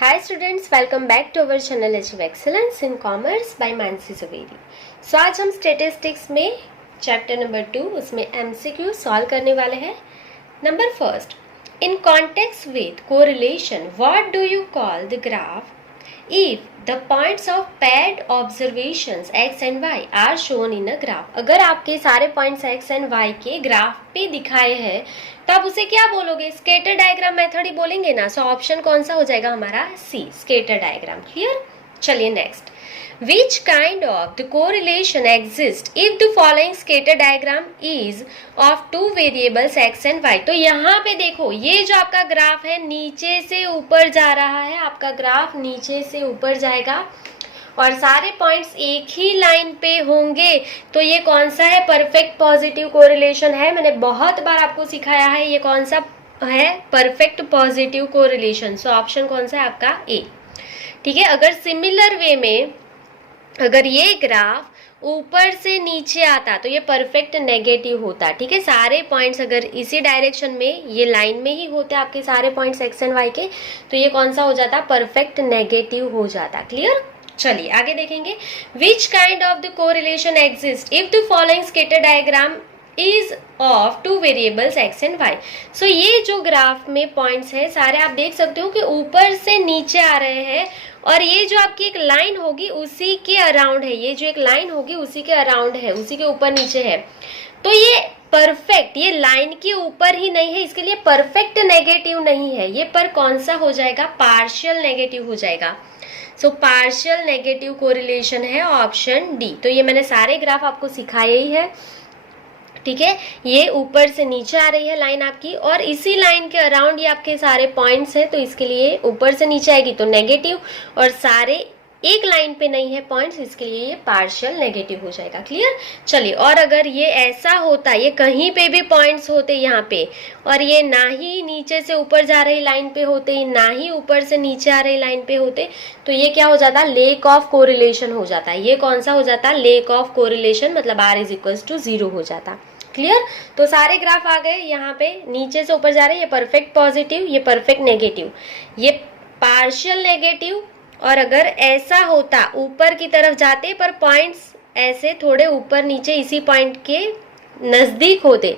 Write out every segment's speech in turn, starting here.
Hi students, welcome back to our channel Achieve Excellence in Commerce by Mansi Zaveri. So आज हम statistics में chapter number 2 उसमें MCQ solve करने वाले हैं. Number first, in context with correlation, what do you call the graph if the points of paired observations x and y are shown in a graph? अगर आपके सारे points x and y के graph पे दिखाए हैं तो आप उसे क्या बोलोगे? स्केटर डायग्राम मेथड ही बोलेंगे ना. सो ऑप्शन कौन सा हो जाएगा हमारा? सी, स्केटर डायग्राम. क्लियर? चलिए next. Which kind of the correlation exists if the following scatter diagram is of two variables x and y? तो यहाँ पे देखो, ये जो आपका ग्राफ है नीचे से ऊपर जा रहा है. आपका ग्राफ नीचे से ऊपर जाएगा और सारे पॉइंट्स एक ही लाइन पे होंगे. तो ये कौन सा है? परफेक्ट पॉजिटिव कोरिलेशन है. मैंने बहुत बार आपको सिखाया है. ये कौन सा है? Perfect positive correlation. So option कौन सा है आपका? ए. ठीक है. अगर सिमिलर वे में अगर ये ग्राफ ऊपर से नीचे आता तो ये परफेक्ट नेगेटिव होता. ठीक है. सारे पॉइंट्स अगर इसी डायरेक्शन में ये लाइन में ही होते आपके सारे पॉइंट्स एक्स एंड वाई के, तो ये कौन सा हो जाता? परफेक्ट नेगेटिव हो जाता. क्लियर? चलिए आगे देखेंगे. Which kind of the correlation exist if the following scatter diagram is of two variables X and Y? So ये जो ग्राफ में पॉइंट्स है सारे आप देख सकते हो कि ऊपर से नीचे आ रहे हैं और ये जो आपकी एक लाइन होगी उसी के अराउंड है. ये जो एक लाइन होगी उसी के अराउंड है, उसी के ऊपर नीचे है. तो ये परफेक्ट, ये लाइन के ऊपर ही नहीं है, इसके लिए परफेक्ट नेगेटिव नहीं है ये, पर कौन सा हो जाएगा? पार्शियल नेगेटिव हो जाएगा. सो पार्शियल नेगेटिव कोरिलेशन है ऑप्शन डी. तो ये मैंने सारे ग्राफ आपको सिखाए ही है. ठीक है. ये ऊपर से नीचे आ रही है लाइन आपकी और इसी लाइन के अराउंड ये आपके सारे पॉइंट्स हैं. तो इसके लिए ऊपर से नीचे आएगी तो नेगेटिव, और सारे एक लाइन पे नहीं है पॉइंट्स, इसके लिए ये पार्शियल नेगेटिव हो जाएगा. क्लियर? चलिए, और अगर ये ऐसा होता, ये कहीं पे भी पॉइंट्स होते यहाँ पे, और ये ना ही नीचे से ऊपर जा रही लाइन पे होते ना ही ऊपर से नीचे आ रही लाइन पे होते, तो ये क्या हो जाता? लेक ऑफ कोरिलेशन हो जाता. ये कौन सा हो जाता? लेक ऑफ कोरिलेशन, मतलब r इज इक्वल टू 0 हो जाता. क्लियर? तो सारे ग्राफ आ गए. यहाँ पे नीचे से ऊपर जा रहे हैं, ये परफेक्ट पॉजिटिव, ये परफेक्ट नेगेटिव, ये पार्शियल नेगेटिव. और अगर ऐसा होता ऊपर की तरफ जाते पर पॉइंट्स ऐसे थोड़े ऊपर नीचे इसी पॉइंट के नजदीक होते,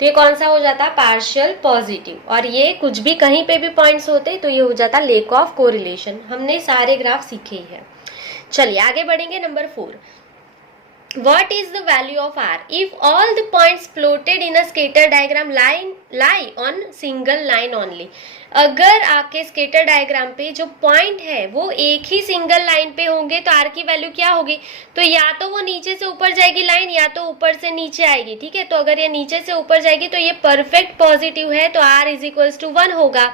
तो ये कौन सा हो जाता? Partial positive. और ये कुछ भी कहीं पे भी पॉइंट्स होते तो ये हो जाता लेक ऑफ कोरिलेशन. हमने सारे ग्राफ सीखे ही है. चलिए आगे बढ़ेंगे. Number 4, what is the value of r if all the points plotted in a scatter diagram lie on single line only? अगर आपके स्केटर डायग्राम पे जो पॉइंट है वो एक ही सिंगल लाइन पे होंगे तो r की वैल्यू क्या होगी? तो या तो वो नीचे से ऊपर जाएगी लाइन, या तो ऊपर से नीचे आएगी. ठीक है. तो अगर ये नीचे से ऊपर जाएगी तो ये परफेक्ट पॉजिटिव है, तो r इज इक्वल्स टू 1 होगा.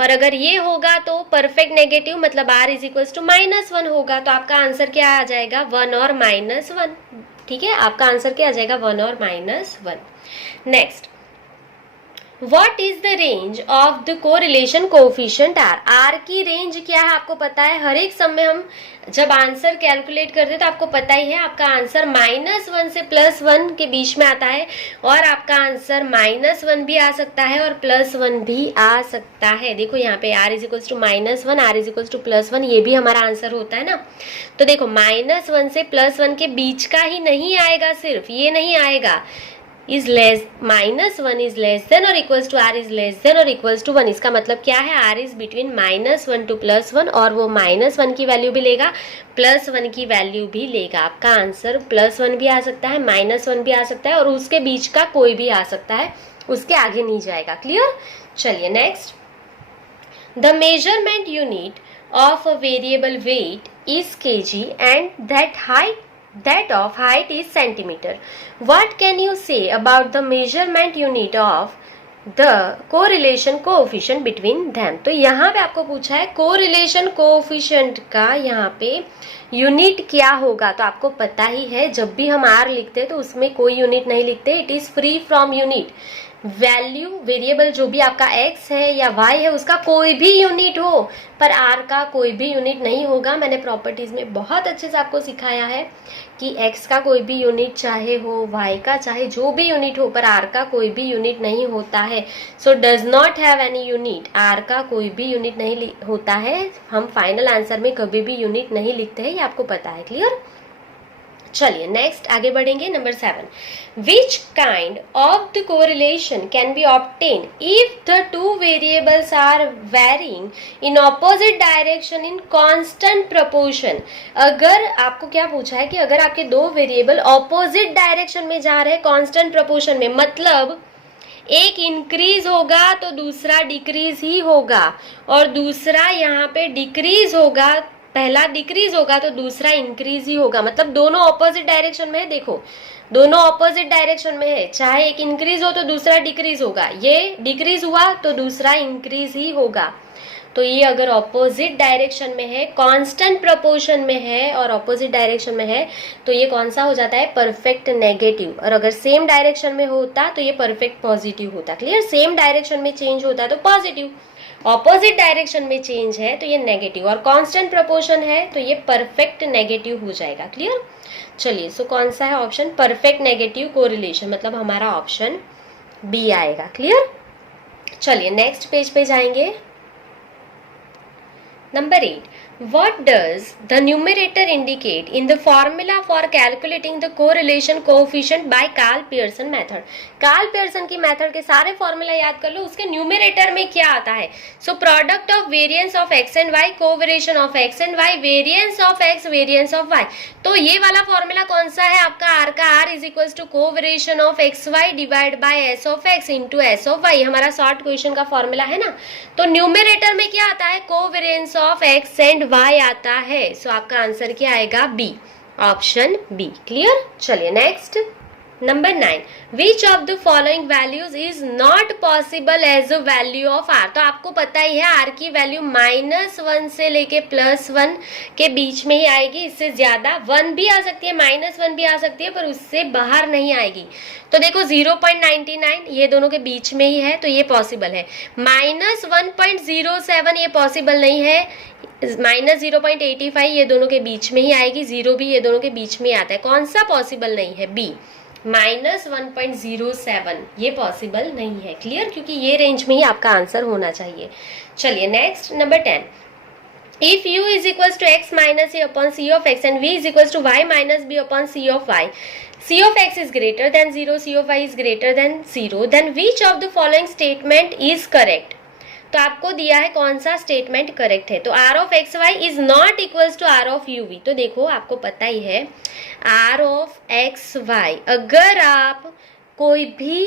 और अगर ये होगा तो परफेक्ट नेगेटिव, मतलब r इज इक्वल्स टू -1 होगा. तो आपका आंसर क्या आ जाएगा? 1 और -1. ठीक है. आपका आंसर क्या आ जाएगा? 1 और -1. Next, What is the range of the correlation coefficient r? r की रेंज क्या है आपको पता है? हर एक समय हम जब आंसर कैलकुलेट करते तो आपको पता ही है आपका आंसर -1 से +1 के बीच में आता है, और आपका आंसर -1 भी आ सकता है और +1 भी आ सकता है. देखो यहाँ पे r is equals to -1, r is equals to +1, ये भी हमारा आंसर होता है ना. तो देखो -1 से +1 के बीच का ही नहीं आएगा, सिर्फ ये नहीं आएगा. Is less -1 is less than or equals to r is less than or equals to 1. इसका मतलब क्या है? r इज बिटवीन -1 टू +1, और वो -1 की वैल्यू भी लेगा, +1 की वैल्यू भी लेगा. आपका आंसर +1 भी आ सकता है, -1 भी आ सकता है, और उसके बीच का कोई भी आ सकता है, उसके आगे नहीं जाएगा. क्लियर? चलिए next. The measurement unit of a variable weight is kg and that of height is centimeter. What can you say about the measurement unit of the correlation coefficient between them? तो यहाँ पे आपको पूछा है correlation coefficient का यहाँ पे unit क्या होगा. तो आपको पता ही है जब भी हम r लिखते हैं तो उसमें कोई यूनिट नहीं लिखते, it is free from unit. Value variable जो भी आपका x है या y है उसका कोई भी यूनिट हो, पर r का कोई भी यूनिट नहीं होगा। मैंने प्रॉपर्टीज में बहुत अच्छे से आपको सिखाया है कि x का कोई भी यूनिट चाहे हो, y का चाहे जो भी यूनिट हो, पर r का कोई भी यूनिट नहीं होता है। So does not have any unit, r का कोई भी यूनिट नहीं होता है। हम फाइनल आंसर में कभी भी यूनिट नहीं लिखते हैं, ये आपको पता है। क्लियर? चलिए नेक्स्ट आगे बढ़ेंगे। Number 7, which kind of the correlation can be obtain if the two variables are varying in opposite direction in constant proportion. अगर आपको क्या पूछा है कि अगर आपके दो वेरिएबल ऑपोजिट डायरेक्शन में जा रहे हैं कांस्टेंट प्रोपोर्शन में, मतलब एक इंक्रीज होगा तो दूसरा डिक्रीज ही होगा, और दूसरा यहाँ पे डिक्रीज होगा, पहला डिक्रीज होगा तो दूसरा इंक्रीज ही होगा, मतलब दोनों ऑपोजिट डायरेक्शन में है। देखो दोनों ऑपोजिट डायरेक्शन में है, चाहे एक इंक्रीज हो तो दूसरा डिक्रीज होगा, ये डिक्रीज हुआ तो दूसरा इंक्रीज ही होगा। तो ये अगर ऑपोजिट डायरेक्शन में है, कांस्टेंट प्रोपोर्शन में है और ऑपोजिट डायरेक्शन में है, तो ये कौन सा हो जाता है? Perfect negative. और अगर सेम डायरेक्शन में होता तो ये परफेक्ट पॉजिटिव होता। क्लियर? सेम डायरेक्शन में चेंज होता है तो पॉजिटिव, ऑपोजिट डायरेक्शन में चेंज है तो ये नेगेटिव, और कांस्टेंट प्रोपोर्शन है तो ये परफेक्ट नेगेटिव हो जाएगा। क्लियर? चलिए, सो कौन सा है ऑप्शन? परफेक्ट नेगेटिव कोरिलेशन, मतलब हमारा ऑप्शन बी आएगा। क्लियर? चलिए नेक्स्ट पेज पे जाएंगे। Number 8. What does the numerator indicate in the formula for calculating the correlation coefficient by Karl Pearson method? Karl Pearson की मेथड के सारे फॉर्मूला याद कर लो, उसके न्यूमरेटर में क्या आता है? So product of variance of X and Y, covariation of X and Y, variance of X, variance of Y. तो ये वाला फॉर्मूला कौन सा है आपका? आर का। R is equal to covariation of x Y divide by S of X into S of Y, हमारा short question का फॉर्मूला है ना। तो न्यूमरेटर में क्या आता है? Covariance of X and Y आता है। सो आपका आंसर क्या आएगा? B, option B. क्लियर? चलिए next. Number 9, which of the following values is not possible as a value of R. तो आपको पता ही है आर की वैल्यू -1 से लेके +1 के बीच में ही आएगी, इससे ज्यादा 1 भी आ सकती है, -1 भी आ सकती है, पर उससे बाहर नहीं आएगी। तो देखो 0.99 ये दोनों के बीच में ही है तो ये पॉसिबल है। -1.07 ये पॉसिबल नहीं है। -0.85 ये दोनों के बीच में ही आएगी, 0 भी ये दोनों के बीच में आता है। कौन सा पॉसिबल नहीं है? बी, -1.07 ये पॉसिबल नहीं है। क्लियर? क्योंकि ये रेंज में ही आपका आंसर होना चाहिए। चलिए next. Number 10, if u is equals to x minus a upon c of x and v is equals to y minus b upon c of y, c of x is greater than 0, c of y is greater than 0, then which of the following statement is correct? तो आपको दिया है कौन सा statement correct है। तो are of x Y is not equals to are of you v. तो देखो आपको पता ही है आर ऑफ एक्स वाई, अगर आप कोई भी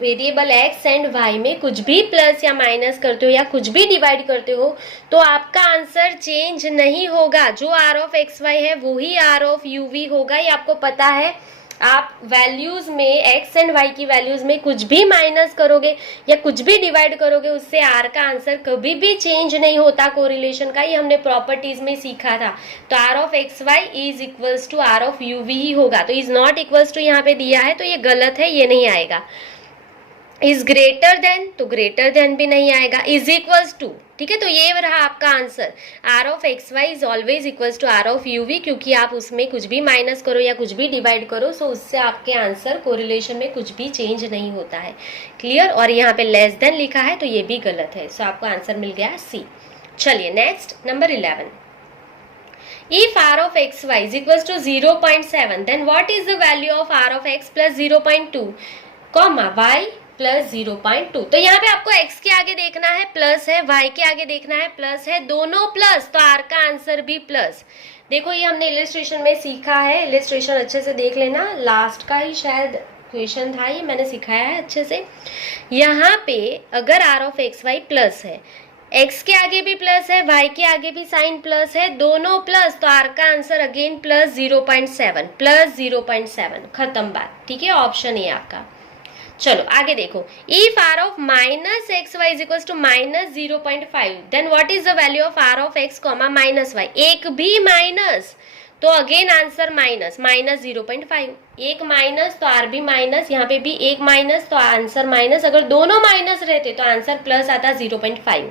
वेरिएबल एक्स एंड वाई में कुछ भी प्लस या माइनस करते हो या कुछ भी डिवाइड करते हो तो आपका आंसर चेंज नहीं होगा। जो आर ऑफ एक्स वाई है वही आर ऑफ यू वी होगा, ये आपको पता है। आप वैल्यूज में एक्स एंड वाई की वैल्यूज में कुछ भी माइनस करोगे या कुछ भी डिवाइड करोगे उससे आर का आंसर कभी भी चेंज नहीं होता कोरिलेशन का, ये हमने प्रॉपर्टीज में सीखा था। तो are of x Y is equals to are of you V ही होगा। तो इज नॉट इक्वल्स टू यहाँ पे दिया है तो ये गलत है, ये नहीं आएगा। इज ग्रेटर देन, तो ग्रेटर देन भी नहीं आएगा। इज इक्वल्स टू, ठीक है, तो ये रहा आपका answer. R of x Y is always equals to are of you v, क्योंकि आप उसमें कुछ भी माइनस करो या कुछ भी डिवाइड करो सो उससे आपके आंसर कोरिलेशन में कुछ भी चेंज नहीं होता है। क्लियर? और यहाँ पे लेस देन लिखा है तो ये भी गलत है। सो आपको आंसर मिल गया सी। चलिए next. Number 11, if r of x y is equals to 0.7 then what is the value of r of x plus 0.2 comma y plus 0.2। तो यहाँ पे आपको x के आगे देखना है प्लस है, y के आगे देखना है प्लस है, दोनों प्लस, तो r का आंसर भी प्लस। देखो ये हमने इलिस्ट्रेशन में सीखा है, इलिस्ट्रेशन अच्छे से देख लेना, लास्ट का ही शायद क्वेश्चन था ये, मैंने सिखाया है अच्छे से। यहाँ पे अगर r of x y plus है, x के आगे भी प्लस है, y के आगे भी साइन प्लस है, दोनों प्लस, तो r का आंसर अगेन प्लस 0.7, प्लस 0.7, खत्म बात। ठीक है, ऑप्शन ए आपका। चलो आगे देखो, if r of minus x Y is equal to minus 0.5 then what is the value of r of x comma minus y. एक भी माइनस तो अगेन आंसर माइनस, माइनस 0.5, एक माइनस तो आर भी माइनस, यहाँ पे भी एक माइनस तो आंसर माइनस, अगर दोनों माइनस रहते तो आंसर प्लस आता 0.5।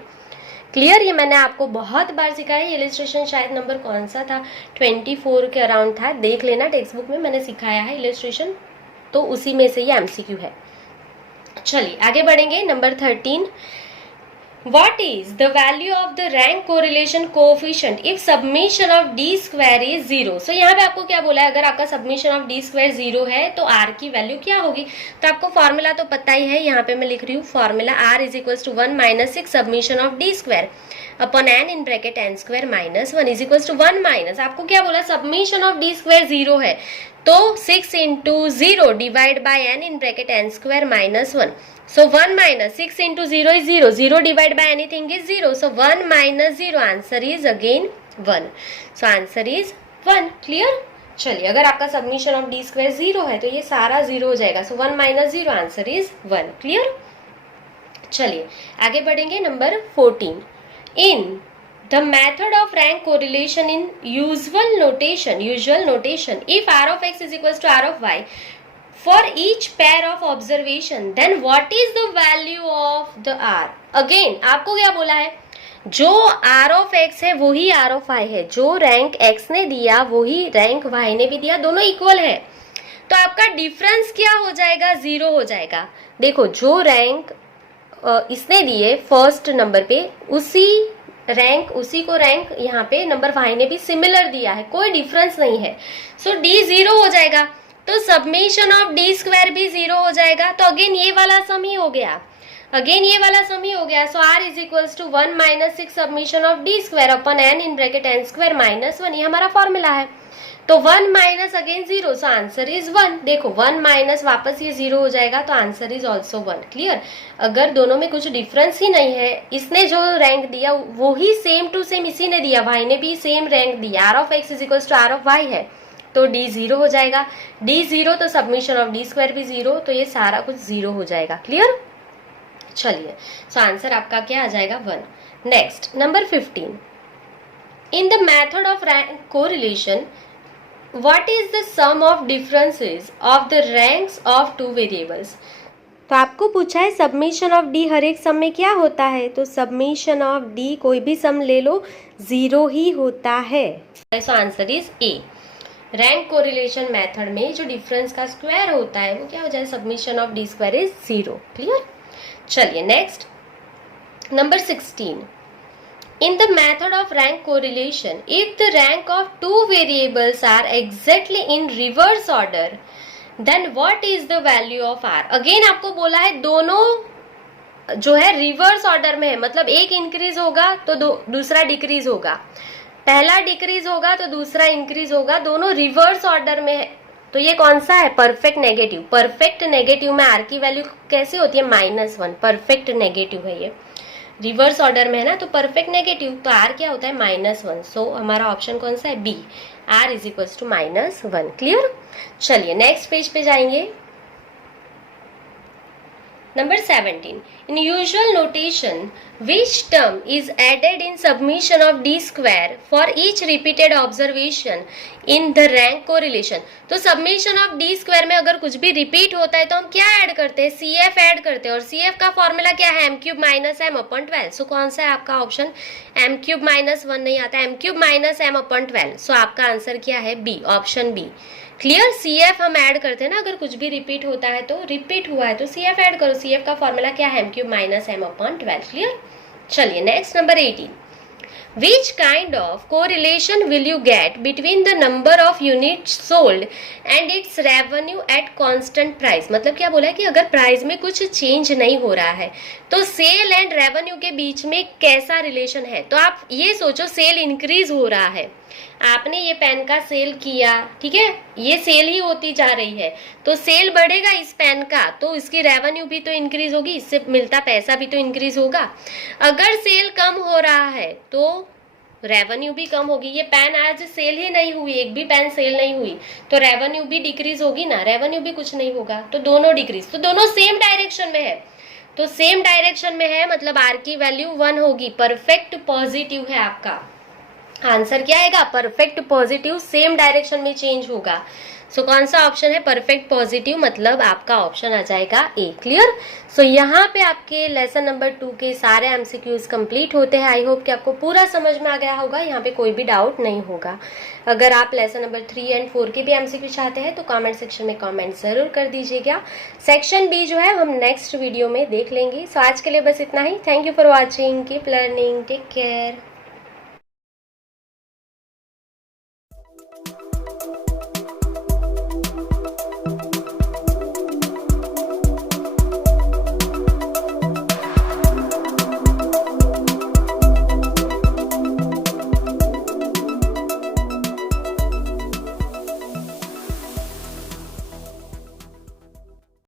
क्लियर? ये मैंने आपको बहुत बार सिखाया। इलिस्ट्रेशन शायद नंबर कौन सा था, 24 के अराउंड था, देख लेना टेक्स्ट बुक में मैंने सिखाया है इलिस्ट्रेशन, तो उसी में से ये एमसीक्यू है। चलिए आगे बढ़ेंगे। Number 13, What is the value of the rank correlation coefficient if summation of d square is 0? So यहाँ पे आपको क्या बोला है, अगर आपका summation of d square 0 है तो r की वैल्यू क्या होगी? तो आपको फॉर्मूला तो पता ही है, यहाँ पे मैं लिख रही हूँ formula r is equals to 1 minus 6 summation of d square upon n in bracket n square minus 1 is equals to 1 minus, आपको क्या बोला, summation of d square 0 है तो 6 into 0 divide by n in bracket n square minus 1. So 1 minus 6 into 0 is 0. 0 divided by anything is 0. So 1 minus 0. Answer is again 1. So answer is 1. Clear? चलिए अगर आपका submission of d square 0 है तो ये सारा 0 हो जाएगा. So 1 minus 0. Answer is 1. Clear? चलिए आगे बढ़ेंगे. Number 14. In the method of rank correlation in usual notation, if r of x is equals to r of y for each pair of observation, then what is the value of the r? Again आपको क्या बोला है, जो r of x है वही r of y है, जो rank x ने दिया वही रैंक y ने भी दिया, दोनों इक्वल है, तो आपका डिफरेंस क्या हो जाएगा, 0 हो जाएगा. देखो जो रैंक इसने दिए फर्स्ट नंबर पे, उसी को रैंक यहाँ पे नंबर y ने भी सिमिलर दिया है, कोई डिफरेंस नहीं है. सो d 0 हो जाएगा, तो सबमिशन ऑफ डी स्क्वायर भी 0 हो जाएगा. तो अगेन ये वाला सम ही हो गया, so r is equals to 1 minus 6 submission of d square upon n in bracket n square minus 1, ये हमारा फॉर्मूला है. तो 1 minus again 0, so answer is 1. देखो 1 माइनस वापस ये 0 हो जाएगा, तो आंसर इज ऑल्सो 1. क्लियर? अगर दोनों में कुछ डिफरेंस ही नहीं है, इसने जो रैंक दिया वो ही सेम टू सेम इसी ने दिया, y ने भी सेम रैंक दिया, r of x is equals to r of y है, तो d 0 हो जाएगा. d 0 तो सबमिशन ऑफ डी स्क्वायर भी 0, तो ये सारा कुछ 0 हो जाएगा. क्लियर? चलिए सो आंसर आपका क्या आ जाएगा, 1. Next number 15. In the method of rank correlation what is the sum of differences of the ranks of two variables. तो आपको पूछा है सबमिशन ऑफ डी हर एक सम में क्या होता है, तो सबमिशन ऑफ डी कोई भी सम ले लो 0 ही होता है. सो answer is a. Rank correlation method में जो डिफरेंस का स्क्वायर होता है वो क्या हो जाए, submission of d square is 0. Clear? चलिए next number 16. In the method of rank correlation, if the rank of two variables are exactly in reverse order, then what is the value of r? Again आपको बोला है दोनों जो है reverse order में है, मतलब एक इंक्रीज होगा तो दूसरा डिक्रीज होगा, पहला डिक्रीज होगा तो दूसरा इंक्रीज होगा, दोनों रिवर्स ऑर्डर में है. तो ये कौन सा है, परफेक्ट नेगेटिव. परफेक्ट नेगेटिव में आर की वैल्यू कैसे होती है, -1. परफेक्ट नेगेटिव है ये, रिवर्स ऑर्डर में है ना, तो परफेक्ट नेगेटिव, तो आर क्या होता है, -1. सो हमारा ऑप्शन कौन सा है, B. R is equals to -1. Clear? चलिए नेक्स्ट पेज पे जाएंगे. Number 17. In usual notation, which term is added in submission of d square for each repeated observation in the rank correlation? तो submission of d square में अगर कुछ भी repeat होता है तो हम क्या ऐड करते हैं, CF ऐड करते हैं, और CF का फॉर्मूला क्या है, m cube minus m upon 12. सो कौन सा है आपका ऑप्शन, m क्यूब माइनस 1 नहीं आता, m cube minus m upon 12. So आपका आंसर क्या है, B, option B. Clear? CF हम ऐड करते हैं ना, अगर कुछ भी रिपीट होता है तो रिपीट हुआ है तो CF ऐड करो. CF का फॉर्मूला क्या है, m cube minus m upon 12. Clear? चलिए next number 18. Which kind of correlation will you get between the number of units sold and its revenue at constant price? मतलब क्या बोला है कि अगर प्राइस में कुछ चेंज नहीं हो रहा है तो सेल एंड रेवेन्यू के बीच में कैसा रिलेशन है. तो आप ये सोचो, सेल इंक्रीज हो रहा है, आपने ये पेन का सेल किया, ठीक है, ये सेल ही होती जा रही है, तो सेल बढ़ेगा इस पेन का, तो इसकी रेवेन्यू भी तो इंक्रीज होगी, इससे मिलता पैसा भी तो इंक्रीज होगा. अगर सेल कम हो रहा है तो रेवेन्यू भी कम होगी. ये पेन आज सेल ही नहीं हुई, एक भी पेन सेल नहीं हुई, तो रेवेन्यू भी डिक्रीज होगी ना, रेवेन्यू भी कुछ नहीं होगा, तो दोनों डिक्रीज, तो दोनों सेम डायरेक्शन में है, तो सेम डायरेक्शन में है मतलब आर की वैल्यू 1 होगी, परफेक्ट पॉजिटिव है आपका. आंसर क्या आएगा, परफेक्ट पॉजिटिव सेम डायरेक्शन में चेंज होगा। सो कौन सा ऑप्शन है परफेक्ट पॉजिटिव, मतलब आपका ऑप्शन आ जाएगा ए। क्लियर। सो यहाँ पे आपके लेसन नंबर 2 के सारे एमसीक्यूज कंप्लीट होते हैं। आई होप कि आपको पूरा समझ में आ गया होगा, यहाँ पे कोई भी डाउट नहीं होगा। अगर आप लेसन नंबर 3 एंड 4 के भी एमसीक्यू चाहते हैं तो कमेंट सेक्शन में कमेंट जरूर कर दीजिएगा। सेक्शन बी जो है हम नेक्स्ट वीडियो में देख लेंगे। सो आज के लिए बस इतना ही। Thank you for watching, keep learning, take care.